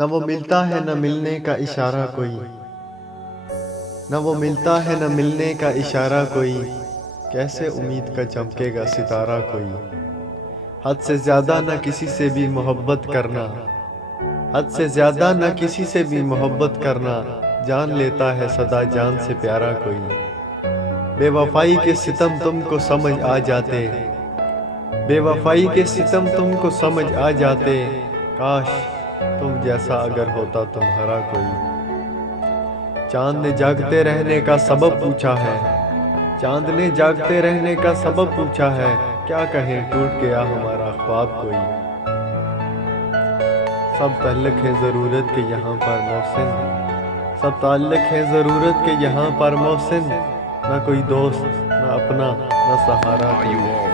نہ وہ ملتا ہے نہ ملنے کا اشارہ کوئی، نہ وہ ملتا ہے نہ ملنے کا اشارہ کوئی، کیسے امید کا چمکے گا ستارہ کوئی۔ حد سے زیادہ نہ کسی سے بھی محبت کرنا، حد سے زیادہ نہ کسی سے بھی محبت کرنا، جان لیتا ہے صدا جان سے پیارا کوئی۔ بے وفائی کے ستم تم کو سمجھ آ جاتے، بے وفائی کے ستم تم کو سمجھ آ جاتے، کاش تم جیسا اگر ہوتا تمہارا کوئی۔ چاند نے جاگتے رہنے کا سبب پوچھا ہے، چاند نے جاگتے رہنے کا سبب پوچھا ہے، کیا کہیں ٹوٹ گیا ہمارا خواب کوئی۔ سب تعلق ہے ضرورت کے یہاں پر محسن، سب تعلق ہے ضرورت کے یہاں پر محسن، نہ کوئی دوست نہ اپنا نہ سہارا کوئی۔